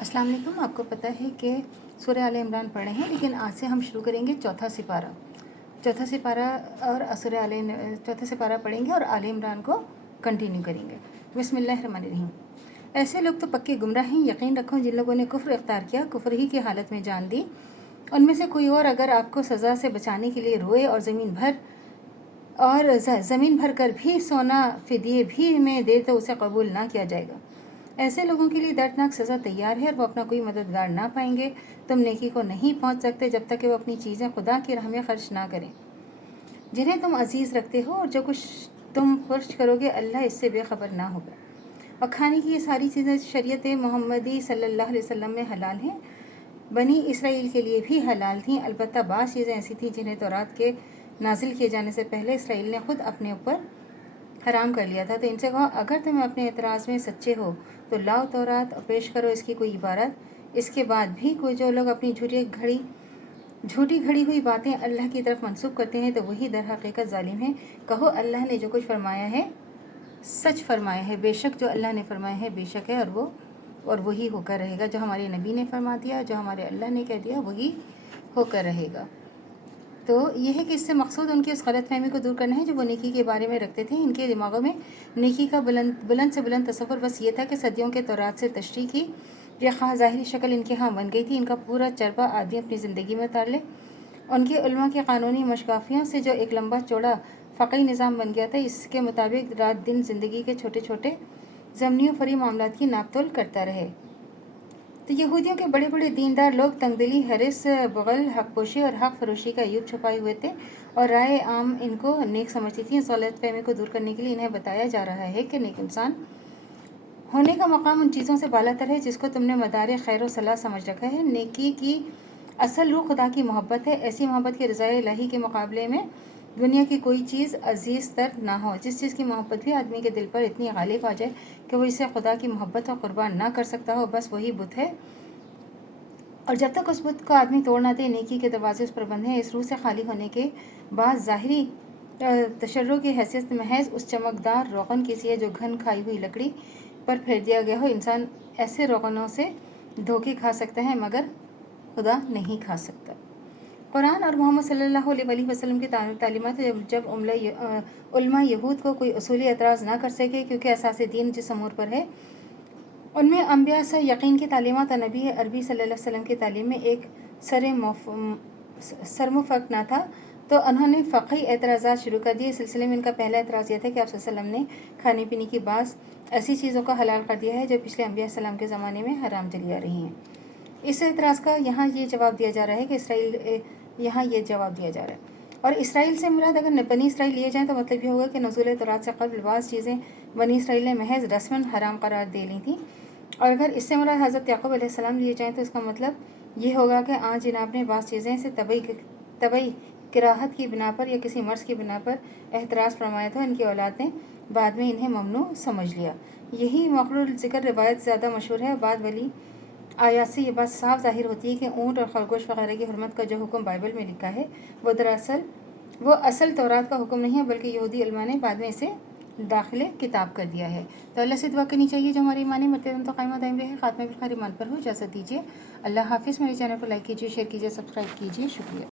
अस्सलाम वालेकुम। आपको पता है कि सूरह आले इमरान पढ़े हैं, लेकिन आज से हम शुरू करेंगे चौथा सिपारा और चौथा सिपारा पढ़ेंगे और आले इमरान को कंटिन्यू करेंगे। बिस्मिल्लाहिर्रहमानिर्रहीम। ऐसे लोग तो पक्के गुमराह हैं। यकीन रखो जिन लोगों ने कुफ्र इख्तियार किया, कुफ्र ही की हालत में जान दी, उनमें से कोई और अगर आपको सज़ा से बचाने के लिए रोए और ज़मीन भर कर भी सोना फ़िदिये भी में दे तो उसे कबूल ना किया जाएगा। ऐसे लोगों के लिए दर्दनाक सज़ा तैयार है और वो अपना कोई मददगार ना पाएंगे। तुम नेकी को नहीं पहुंच सकते जब तक कि वो अपनी चीज़ें खुदा की राह में खर्च ना करें, जिन्हें तुम अजीज़ रखते हो, और जो कुछ तुम खर्च करोगे अल्लाह इससे बेखबर ना होगा। और खाने की ये सारी चीज़ें शरीयत मोहम्मदी सल्लल्लाहु अलैहि वसल्लम में हलाल हैं, बनी इसराइल के लिए भी हलाल थीं। अलबत्ता बाज़ चीज़ें ऐसी थीं जिन्हें तौरात के नाजिल किए जाने से पहले इसराइल ने खुद अपने ऊपर हराम कर लिया था। तो इनसे कहो, अगर तुम अपने एतराज़ में सच्चे हो तो लाओ तौरात और पेश करो इसकी कोई इबारत। इसके बाद भी कोई जो लोग अपनी झूठी घड़ी हुई बातें अल्लाह की तरफ मंसूब करते हैं तो वही दर हकीकत जालिम है। कहो, अल्लाह ने जो कुछ फरमाया है सच फरमाया है, बेशक जो अल्लाह ने फरमाया है बेशक है, और वही होकर रहेगा। जो हमारे नबी ने फरमा दिया, जो हमारे अल्लाह ने कह दिया, वही होकर रहेगा। तो ये है कि इससे मकसूद उनकी उस गलत फहमी को दूर करना है जो वो नेकी के बारे में रखते थे। इनके दिमागों में नेकी का बुलंद से बुलंद तसव्वुर बस ये था कि सदियों के तौरात से तशरीह की यह खास ज़ाहिरी शक्ल इनके यहाँ बन गई थी। इनका पूरा चरबा आदमी अपनी ज़िंदगी में उतार ले। उनके उलमा के क़ानूनी मशगाफियों से जो एक लंबा चौड़ा फ़क़ी निज़ाम बन गया था, इसके मुताबिक रात दिन ज़िंदगी के छोटे छोटे ज़मनी व फरी मामलात की नापतोल करता रहे। तो यहूदियों के बड़े बड़े दीनदार लोग तंगदिली, हरिस, बगल, हक पोशी और हक फरोशी का युद्ध छुपाए हुए थे, और राय आम इनको नेक समझती थी। इस गलत फहमी को दूर करने के लिए इन्हें बताया जा रहा है कि नेक इंसान होने का मकाम उन चीज़ों से बालातर है जिसको तुमने मदार खैर व सलाह समझ रखा है। नेकी की असल रूह खुदा की मोहब्बत है। ऐसी मोहब्बत की रज़ाए इलाही के मुकाबले में दुनिया की कोई चीज़ अजीज़ तर ना हो। जिस चीज़ की मोहब्बत भी आदमी के दिल पर इतनी गालिब आ जाए कि वो इसे खुदा की मोहब्बत को कुर्बान ना कर सकता हो, बस वही बुत है। और जब तक उस बुत को आदमी तोड़ ना दे, नेकी के दरवाजे उस पर बंद हैं। इस रूह से खाली होने के बाद ज़ाहिरी तशर्रो की हैसियत महज उस चमकदार रोगन की सी है जो घन खाई हुई लकड़ी पर फेर दिया गया हो। इंसान ऐसे रोगनों से धोखे खा सकता है मगर खुदा नहीं खा सकता। कुरान और मोहम्मद सल्लल्लाहु अलैहि वसल्लम की तालीमात जब उलमा यहूद को कोई उसूली एतराज़ ना कर सके, क्योंकि असास दीन जिस अमूर पर है उनमें अम्बिया से यकीन की तालीमात और नबी अरबी सल्लल्लाहु अलैहि वसल्लम की तालीम में एक सरमुफक ना था, तो उन्होंने फ़क़ी एतराज़ात शुरू कर दिए। इस सिलसिले में इनका पहला एतराज़ यह था कि आप सल्लल्लाहु अलैहि वसल्लम ने खाने पीने की बाज़ ऐसी चीज़ों को हलाल कर दिया है जो पिछले अम्बिया सल्लम के ज़माने में हराम चली आ रही हैं। इस एतराज़ का यहाँ ये जवाब दिया जा रहा है कि और इसराइल से मुराद अगर बनी इसराइल लिए जाएँ तो मतलब ये होगा कि नज़ूल तौरात से क़ब्ल बाज़ चीज़ें बनी इसराइल ने महज रस्मन हराम करार दे ली थी, और अगर इससे मुराद हज़रत याक़ूब अलैहिस्सलाम लिए जाएँ तो इसका मतलब ये होगा कि आज जनाब ने बाज़ चीज़ें से तबई किराहत की बिना पर या किसी मर्ज़ की बिना पर एहतराज़ फरमाया था। इनकी औलाद ने बाद में इन्हें ममनू समझ लिया। यही मक़रूल ज़िक्र रिवायत ज़्यादा मशहूर है। बाद वाली आयत से ये बात साफ ज़ाहिर होती है कि ऊँट और खरगोश वगैरह की हुर्मत का जो हुक्म बाइबल में लिखा है वो असल तौरात का हुक्म नहीं है, बल्कि यहूदी उलमा ने बाद में इसे दाखिले किताब कर दिया है। तो अल्लाह से दुआ करनी चाहिए जो हमारी ईमानी मर्तबा तो कायम दायम रहे। खात्मा बिल खैर ईमान पर हो। इजाज़त दीजिए। अल्लाह हाफ़िज़। मेरे चैनल को लाइक कीजिए, शेयर कीजिए, सब्सक्राइब कीजिए। शुक्रिया।